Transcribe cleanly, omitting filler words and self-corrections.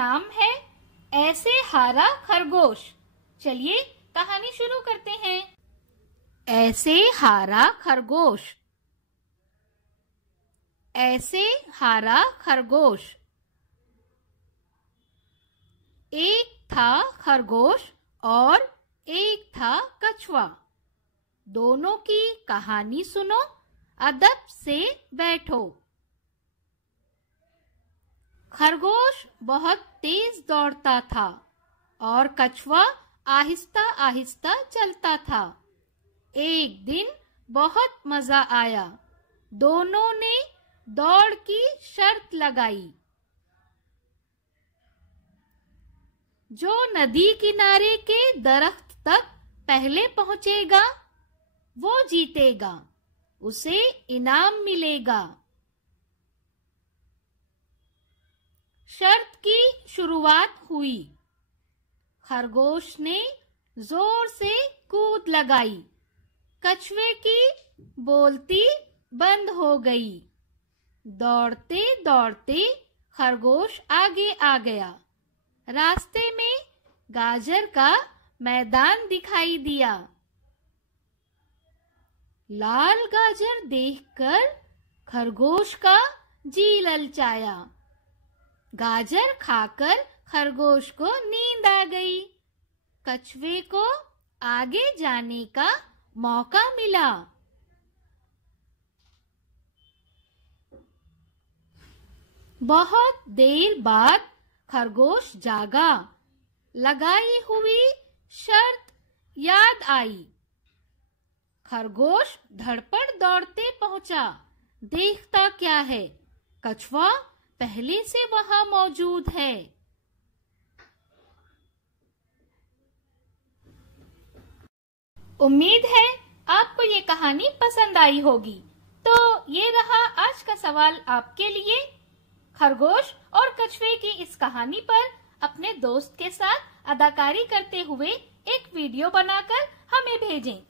नाम है ऐसे हारा खरगोश। चलिए कहानी शुरू करते हैं। ऐसे हारा खरगोश। ऐसे हारा खरगोश। एक था खरगोश और एक था कछुआ। दोनों की कहानी सुनो, अदब से बैठो। खरगोश बहुत तेज दौड़ता था और कछुआ आहिस्ता आहिस्ता चलता था। एक दिन बहुत मजा आया। दोनों ने दौड़ की शर्त लगाई। जो नदी किनारे के दरख्त तक पहले पहुंचेगा वो जीतेगा, उसे इनाम मिलेगा। शर्त की शुरुआत हुई। खरगोश ने जोर से कूद लगाई। कछुए की बोलती बंद हो गई। दौड़ते दौड़ते खरगोश आगे आ गया। रास्ते में गाजर का मैदान दिखाई दिया। लाल गाजर देखकर खरगोश का जी ललचाया। गाजर खाकर खरगोश को नींद आ गई। कछुए को आगे जाने का मौका मिला। बहुत देर बाद खरगोश जागा। लगाई हुई शर्त याद आई। खरगोश धड़पड़ दौड़ते पहुंचा। देखता क्या है, कछुआ पहले से वहां मौजूद है। उम्मीद है आपको ये कहानी पसंद आई होगी। तो ये रहा आज का सवाल आपके लिए। खरगोश और कछुए की इस कहानी पर अपने दोस्त के साथ अदाकारी करते हुए एक वीडियो बनाकर हमें भेजें।